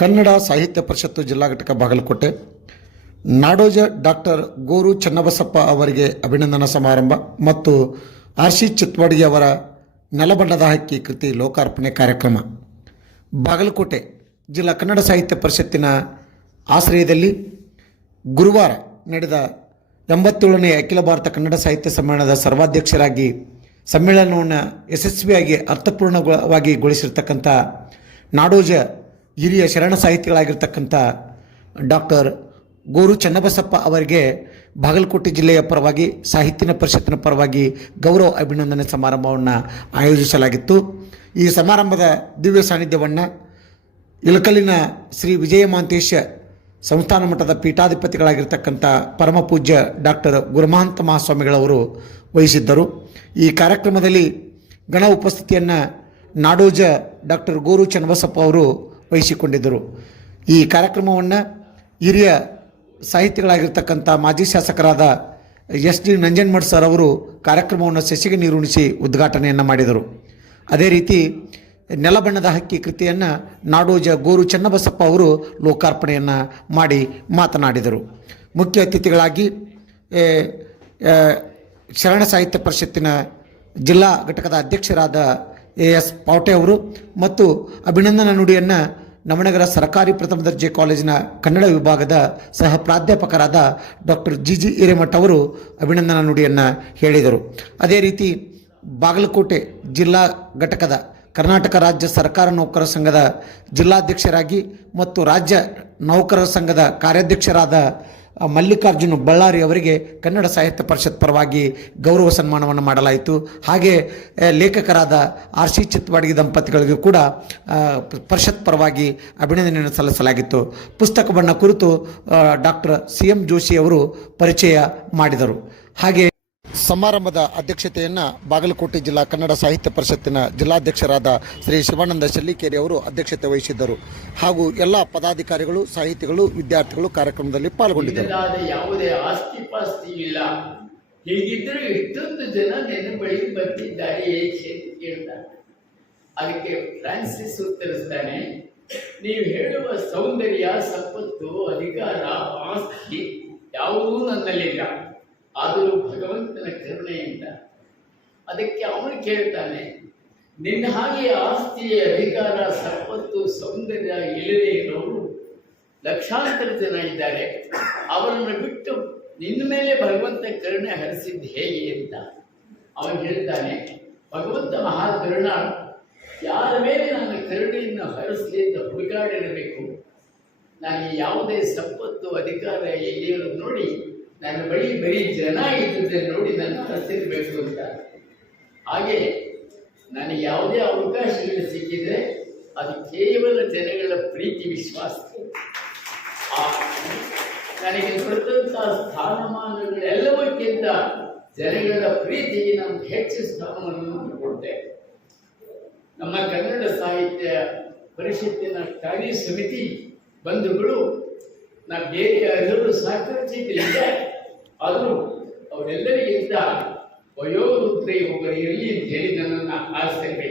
ಕನ್ನಡ ಸಾಹಿತ್ಯ ಪರಿಷತ್ತು ಜಿಲ್ಲಾ ಘಟಕ ಬಾಗಲಕೋಟೆ. ನಾಡೋಜ ಡಾಕ್ಟರ್ ಗೋರು ಚನ್ನಬಸಪ್ಪ ಅವರಿಗೆ ಅಭಿನಂದನಾ ಸಮಾರಂಭ ಮತ್ತು ಆರ್ ಸಿ ಚಿತ್ವಾಡಿ ಅವರ ನೆಲಬಣ್ಣದ ಹಕ್ಕಿ ಕೃತಿ ಲೋಕಾರ್ಪಣೆ ಕಾರ್ಯಕ್ರಮ. ಬಾಗಲಕೋಟೆ ಜಿಲ್ಲಾ ಕನ್ನಡ ಸಾಹಿತ್ಯ ಪರಿಷತ್ತಿನ ಆಶ್ರಯದಲ್ಲಿ ಗುರುವಾರ ನಡೆದ ಎಂಬತ್ತೇಳನೇ ಅಖಿಲ ಭಾರತ ಕನ್ನಡ ಸಾಹಿತ್ಯ ಸಮ್ಮೇಳನದ ಸರ್ವಾಧ್ಯಕ್ಷರಾಗಿ ಸಮ್ಮೇಳನವನ್ನು ಯಶಸ್ವಿಯಾಗಿ ಅರ್ಥಪೂರ್ಣವಾಗಿ ಗೊಳಿಸಿರ್ತಕ್ಕಂಥ ನಾಡೋಜ ಹಿರಿಯ ಶರಣ ಸಾಹಿತಿಗಳಾಗಿರ್ತಕ್ಕಂಥ ಡಾಕ್ಟರ್ ಗೋರು ಚನ್ನಬಸಪ್ಪ ಅವರಿಗೆ ಬಾಗಲಕೋಟೆ ಜಿಲ್ಲೆಯ ಪರವಾಗಿ, ಸಾಹಿತ್ಯನ ಪರಿಷತ್ತಿನ ಪರವಾಗಿ ಗೌರವ ಅಭಿನಂದನೆ ಸಮಾರಂಭವನ್ನು ಆಯೋಜಿಸಲಾಗಿತ್ತು. ಈ ಸಮಾರಂಭದ ದಿವ್ಯ ಸಾನ್ನಿಧ್ಯವನ್ನು ಇಳಕಲ್ಲಿನ ಶ್ರೀ ವಿಜಯ ಮಾಂತೇಶ ಸಂಸ್ಥಾನ ಮಟ್ಟದ ಪೀಠಾಧಿಪತಿಗಳಾಗಿರ್ತಕ್ಕಂಥ ಪರಮ ಪೂಜ್ಯ ಡಾಕ್ಟರ್ ಗುರುಮಹಂತ ಮಹಾಸ್ವಾಮಿಗಳವರು ವಹಿಸಿದ್ದರು. ಈ ಕಾರ್ಯಕ್ರಮದಲ್ಲಿ ಗಣ ಉಪಸ್ಥಿತಿಯನ್ನು ನಾಡೋಜ ಡಾಕ್ಟರ್ ಗೋರು ಚನ್ನಬಸಪ್ಪ ಅವರು ವಹಿಸಿಕೊಂಡಿದ್ದರು. ಈ ಕಾರ್ಯಕ್ರಮವನ್ನು ಹಿರಿಯ ಸಾಹಿತಿಗಳಾಗಿರ್ತಕ್ಕಂಥ ಮಾಜಿ ಶಾಸಕರಾದ ಎಸ್ ಡಿ ನಂಜನ್ಮಡ್ ಸರ್ ಅವರು ಕಾರ್ಯಕ್ರಮವನ್ನು ಸಸಿಗೆ ನೀರುಣಿಸಿ ಉದ್ಘಾಟನೆಯನ್ನು ಮಾಡಿದರು. ಅದೇ ರೀತಿ ನೆಲಬಣ್ಣದ ಹಕ್ಕಿ ಕೃತಿಯನ್ನು ನಾಡೋಜ ಗೋರು ಚನ್ನಬಸಪ್ಪ ಅವರು ಲೋಕಾರ್ಪಣೆಯನ್ನು ಮಾಡಿ ಮಾತನಾಡಿದರು. ಮುಖ್ಯ ಅತಿಥಿಗಳಾಗಿ ಶರಣ ಸಾಹಿತ್ಯ ಪರಿಷತ್ತಿನ ಜಿಲ್ಲಾ ಘಟಕದ ಅಧ್ಯಕ್ಷರಾದ ಎ ಎಸ್ ಪಾವಟೆ ಅವರು ಮತ್ತು ಅಭಿನಂದನಾ ನುಡಿಯನ್ನು ನವನಗರ ಸರ್ಕಾರಿ ಪ್ರಥಮ ದರ್ಜೆ ಕಾಲೇಜಿನ ಕನ್ನಡ ವಿಭಾಗದ ಸಹ ಪ್ರಾಧ್ಯಾಪಕರಾದ ಡಾಕ್ಟರ್ ಜಿ ಜಿ ಹಿರೇಮಠ ಅವರು ಅಭಿನಂದನಾ ನುಡಿಯನ್ನು ಹೇಳಿದರು. ಅದೇ ರೀತಿ ಬಾಗಲಕೋಟೆ ಜಿಲ್ಲಾ ಘಟಕದ ಕರ್ನಾಟಕ ರಾಜ್ಯ ಸರ್ಕಾರ ನೌಕರರ ಸಂಘದ ಜಿಲ್ಲಾಧ್ಯಕ್ಷರಾಗಿ ಮತ್ತು ರಾಜ್ಯ ನೌಕರರ ಸಂಘದ ಕಾರ್ಯಾಧ್ಯಕ್ಷರಾದ ಮಲ್ಲಿಕಾರ್ಜುನ ಬಳ್ಳಾರಿ ಅವರಿಗೆ ಕನ್ನಡ ಸಾಹಿತ್ಯ ಪರಿಷತ್ ಪರವಾಗಿ ಗೌರವ ಸನ್ಮಾನವನ್ನು ಮಾಡಲಾಯಿತು. ಹಾಗೆ ಲೇಖಕರಾದ ಆರ್ ಸಿ ಚಿತ್ವಾಡಗಿ ದಂಪತಿಗಳಿಗೂ ಕೂಡ ಪರಿಷತ್ ಪರವಾಗಿ ಅಭಿನಂದನೆಯನ್ನು ಸಲ್ಲಿಸಲಾಗಿತ್ತು. ಪುಸ್ತಕವನ್ನು ಕುರಿತು ಡಾಕ್ಟರ್ ಸಿ ಎಂ ಜೋಶಿ ಅವರು ಪರಿಚಯ ಮಾಡಿದರು. ಹಾಗೆ ಸಮಾರಂಭದ ಅಧ್ಯಕ್ಷತೆಯನ್ನು ಬಾಗಲಕೋಟೆ ಜಿಲ್ಲಾ ಕನ್ನಡ ಸಾಹಿತ್ಯ ಪರಿಷತ್ತಿನ ಜಿಲ್ಲಾಧ್ಯಕ್ಷರಾದ ಶ್ರೀ ಶಿವಾನಂದ ಶೆಲ್ಲಿಕೇರಿ ಅವರು ಅಧ್ಯಕ್ಷತೆ ವಹಿಸಿದ್ದರು. ಹಾಗೂ ಎಲ್ಲ ಪದಾಧಿಕಾರಿಗಳು, ಸಾಹಿತಿಗಳು, ವಿದ್ಯಾರ್ಥಿಗಳು ಕಾರ್ಯಕ್ರಮದಲ್ಲಿ ಪಾಲ್ಗೊಂಡಿದ್ದರು. ಯಾವುದೇ ಆಸ್ತಿ ಪಾಸ್ತಿ ಇಲ್ಲ. ಹೀಗಿದ್ರೆ ಇಷ್ಟೊಂದು ಜನ ಬಳಿ ಬರ್ತಿದ್ದಾರೆ ಏಕೆ ಅದಕ್ಕೆ ಫ್ರಾನ್ಸಿಸ್ ಉತ್ತರಿಸ್ತಾನೆ, ನೀವು ಹೇಳುವ ಸೌಂದರ್ಯ, ಸಂಪತ್ತು, ಅಧಿಕಾರ, ಆಸ್ತಿ ಯಾವುದೂ ನನ್ನಲ್ಲಿಲ್ಲ. ಆದರೂ ಭಗವಂತನ ಕರುಣೆಯಿಂದ ಅದಕ್ಕೆ ಅವನು ಕೇಳ್ತಾನೆ ನಿನ್ನ ಹಾಗೆ ಆಸ್ತಿಯ ಅಧಿಕಾರ ಸಂಪತ್ತು ಸೌಂದರ್ಯ ಇಲ್ಲದೆ ಇರೋರು ಲಕ್ಷಾಂತರ ಜನ ಇದ್ದಾರೆ. ಅವರನ್ನು ಬಿಟ್ಟು ನಿನ್ನ ಮೇಲೆ ಭಗವಂತ ಕರುಣೆ ಹರಿಸಿದ್ದು ಹೇಗೆ ಅಂತ ಅವನು ಹೇಳ್ತಾನೆ, ಭಗವಂತ ಮಹಾಕರುಣ, ಯಾರ ಮೇಲೆ ನನ್ನ ಕರುಣೆಯನ್ನು ಹರಿಸಲಿ ಅಂತ ಹುಡುಗಾಡಿರಬೇಕು ನನಗೆ ಯಾವುದೇ ಸಂಪತ್ತು ಅಧಿಕಾರ ಎಲ್ಲಿರೋದು ನೋಡಿ ನನ್ನ ಬಳಿ ಬರೀ ಜನ ಇದ್ದಂತೆ ನೋಡಿ ನನ್ನ ಹರಿಸಿರ್ಬೇಕು ಅಂತ ಹಾಗೆ ನನಗೆ ಯಾವುದೇ ಅವಕಾಶಗಳು ಸಿಕ್ಕಿದ್ರೆ ಅದು ಕೇವಲ ಜನಗಳ ಪ್ರೀತಿ ವಿಶ್ವಾಸ. ನನಗೆ ದೊರೆತಂತಹ ಸ್ಥಾನಮಾನಗಳೆಲ್ಲವಕ್ಕಿಂತ ಜನಗಳ ಪ್ರೀತಿಗೆ ನಮ್ಗೆ ಹೆಚ್ಚು ಸ್ಥಾನವನ್ನು ಕೊಡ್ತೇವೆ ನಮ್ಮ ಕನ್ನಡ ಸಾಹಿತ್ಯ ಪರಿಷತ್ತಿನ ಕಾರ್ಯ ಸಮಿತಿ ಬಂಧುಗಳು, ನಾ ಬೇರೆ ಅರ್ಹರು ಸಾಕಷ್ಟು ಆದರೂ ಅವರೆಲ್ಲರಿಗಿಂತ ವಯೋವೃದ್ಧಿ ಒಬ್ಬರು ಇರಲಿ ಅಂತ ಹೇಳಿ ನನ್ನನ್ನು ಆರಿಸ್ತೇವೆ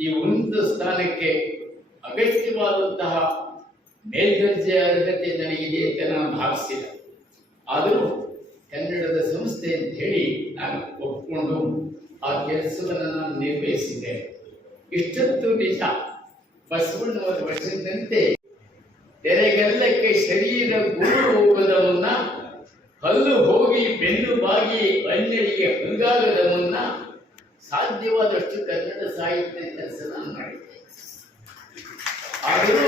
ಈ ಉನ್ನತ ಸ್ಥಾನಕ್ಕೆ ಅಗತ್ಯವಾದಂತಹ ಮೇಲ್ದರ್ಜೆಯ ಅರ್ಹತೆ ನನಗಿದೆ ಅಂತ ನಾನು ಭಾವಿಸಿಲ್ಲ ಆದರೂ ಕನ್ನಡದ ಸಂಸ್ಥೆ ಅಂತ ಹೇಳಿ ನಾನು ಒಪ್ಪಿಕೊಂಡು ಆ ಕೆಲಸವನ್ನು ನಾನು ನಿರ್ವಹಿಸಿದ್ದೆ. ಇಷ್ಟತ್ತು ನಿಜ. ಬಸವಣ್ಣವರ ವಚನದಂತೆ, ತೆರೆಗೆಲ್ಲಕ್ಕೆ ಶರೀರ ಗುರು ಹೋಗದ ಮುನ್ನ ಹಲ್ಲು ಹೋಗಿ ಬೆನ್ನು ಬಾಗಿ ಅನ್ಯರಿಗೆ ಹಂಗಾಗದ ಮುನ್ನ ಸಾಧ್ಯವಾದಷ್ಟು ಕನ್ನಡ ಸಾಹಿತ್ಯ ಕೆಲಸ ನಾನು ಮಾಡಿದ್ದೆ ಆದರೂ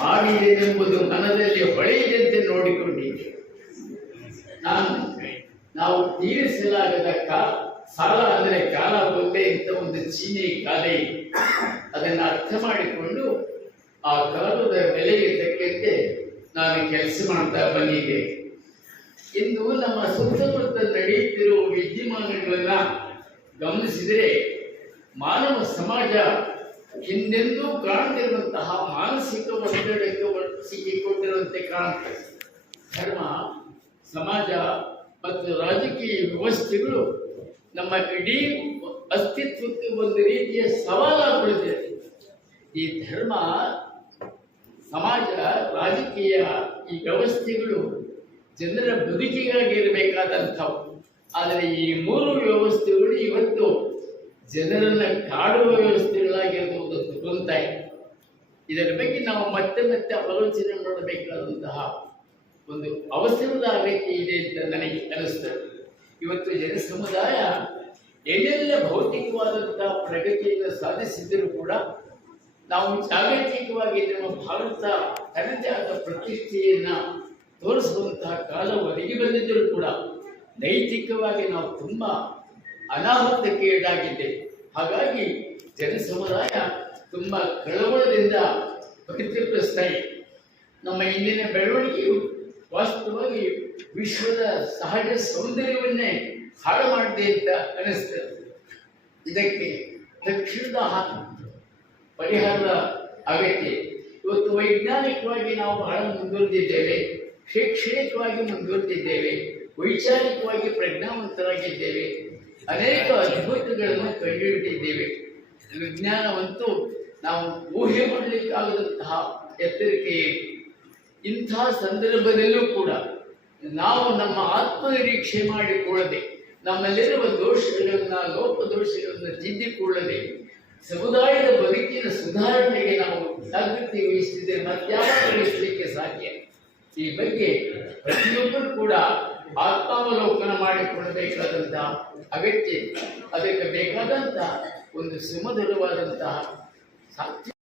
ಮಾಡಿದೆನೆಂಬುದು ಮನದಲ್ಲಿ ಹೊಳೆಯದಂತೆ ನೋಡಿಕೊಂಡಿದ್ದೆ. ನಾನು ನಾವು ತೀರಿಸಲಾಗದ ಕಾ ಸಾಲ ಅಂದರೆ ಕಾಲ ಬಂದೆ ಅಂತ ಒಂದು ಚೀನಿ ಕಾಲೆ ಅದನ್ನು ಅರ್ಥ ಮಾಡಿಕೊಂಡು ಆ ಕಾಲದ ಬೆಲೆಗೆ ತಕ್ಕಂತೆ ನಾನು ಕೆಲಸ ಮಾಡ್ತಾ ಬಂದಿದ್ದೆ. ಇಂದು ನಮ್ಮ ಸುತ್ತಮುತ್ತ ನಡೆಯುತ್ತಿರುವ ವಿದ್ಯಮಾನಗಳನ್ನ ಗಮನಿಸಿದರೆ ಮಾನವ ಸಮಾಜ ಹಿಂದೆಂದೂ ಕಾಣದಿರುವಂತಹ ಮಾನಸಿಕ ಒತ್ತಡಕ್ಕೆ ಸಿಕ್ಕಿಕೊಂಡಿರುವಂತೆ ಕಾಣುತ್ತದೆ ಧರ್ಮ, ಸಮಾಜ ಮತ್ತು ರಾಜಕೀಯ ವ್ಯವಸ್ಥೆಗಳು ನಮ್ಮ ಇಡೀ ಅಸ್ತಿತ್ವಕ್ಕೆ ಒಂದು ರೀತಿಯ ಸವಾಲಾಗಿ ಉಳಿದಿದೆ ಈ ಧರ್ಮ, ಸಮಾಜ, ರಾಜಕೀಯ ಈ ವ್ಯವಸ್ಥೆಗಳು ಜನರ ಬದುಕಿಗಾಗಿ ಇರಬೇಕಾದಂಥವು ಆದರೆ ಈ ಮೂರು ವ್ಯವಸ್ಥೆಗಳು ಇವತ್ತು ಜನರನ್ನ ಕಾಡುವ ವ್ಯವಸ್ಥೆಗಳಾಗಿರುವುದು ದುರಂತ ಇದೆ. ಇದರ ಬಗ್ಗೆ ನಾವು ಮತ್ತೆ ಮತ್ತೆ ಆಲೋಚನೆ ಮಾಡಬೇಕಾದಂತಹ ಒಂದು ಅವಸರದ ಅಗತ್ಯ ಇದೆ ಅಂತ ನನಗೆ ಅನಿಸ್ತದೆ ಇವತ್ತು ಜನ ಸಮುದಾಯ ಎಲ್ಲೆಲ್ಲ ಭೌತಿಕವಾದಂತಹ ಪ್ರಗತಿಯನ್ನು ಸಾಧಿಸಿದ್ದರೂ ಕೂಡ ನಾವು ಜಾಗತಿಕವಾಗಿ ನಮ್ಮ ಭಾರತ ತನ್ನದೇ ಆದ ಪ್ರತಿಷ್ಠೆಯನ್ನ ತೋರಿಸುವಂತಹ ಕಾಲ ಒದಗಿ ಬಂದಿದ್ದರೂ ಕೂಡ ನೈತಿಕವಾಗಿ ನಾವು ತುಂಬ ಅನಾಹುತಕ್ಕೆ ಈಡಾಗಿದ್ದೇವೆ ಹಾಗಾಗಿ ಜನ ಸಮುದಾಯ ತುಂಬಾ ಕಳವಳದಿಂದ ಪ್ರತಿಕ್ರಿಯಿಸ್ತಾ ಇದೆ ನಮ್ಮ ಇಂದಿನ ಬೆಳವಣಿಗೆಯು ವಾಸ್ತವವಾಗಿ ವಿಶ್ವದ ಸಹಜ ಸೌಂದರ್ಯವನ್ನೇ ಹಾಳು ಮಾಡಿದೆ ಅಂತ ಅನಿಸ್ತದೆ. ಇದಕ್ಕೆ ತಕ್ಷಣದ ಪರಿಹಾರದ ಅಗತ್ಯ. ಇವತ್ತು ವೈಜ್ಞಾನಿಕವಾಗಿ ನಾವು ಬಹಳ ಮುಂದುವರೆದಿದ್ದೇವೆ. ಶೈಕ್ಷಣಿಕವಾಗಿ ಮುಂದುವರೆದಿದ್ದೇವೆ ವೈಚಾರಿಕವಾಗಿ ಪ್ರಜ್ಞಾವಂತರಾಗಿದ್ದೇವೆ, ಅನೇಕ ಅದ್ಭುತಗಳನ್ನು ಕಂಡುಹಿಡಿದಿದ್ದೇವೆ. ವಿಜ್ಞಾನವಂತೂ ನಾವು ಊಹೆ ಮಾಡಲಿಕ್ಕಾಗದಂತಹ ಎತ್ತರಿಕೆ ಇಂತಹ ಸಂದರ್ಭದಲ್ಲೂ ಕೂಡ ನಾವು ನಮ್ಮ ಆತ್ಮನಿರೀಕ್ಷೆ ಮಾಡಿಕೊಳ್ಳದೆ, ನಮ್ಮಲ್ಲಿರುವ ದೋಷಗಳನ್ನ, ಲೋಪದೋಷಗಳನ್ನು ತಿದ್ದಿಕೊಳ್ಳದೆ, ಸಮುದಾಯದ ಬದುಕಿನ ಸುಧಾರಣೆಗೆ ನಾವು ಜಾಗೃತಿ ವಹಿಸಿದರೆ ಮತ್ತೆ ಸಾಧ್ಯ? ಈ ಬಗ್ಗೆ ಪ್ರತಿಯೊಬ್ಬರು ಕೂಡ ಆತ್ಮಾವಲೋಕನ ಮಾಡಿಕೊಳ್ಳಬೇಕಾದಂತಹ ಅಗತ್ಯ ಅದಕ್ಕೆ ಬೇಕಾದಂತಹ ಒಂದು ಸುಮಧುರವಾದಂತಹ ಸಾಧ್ಯ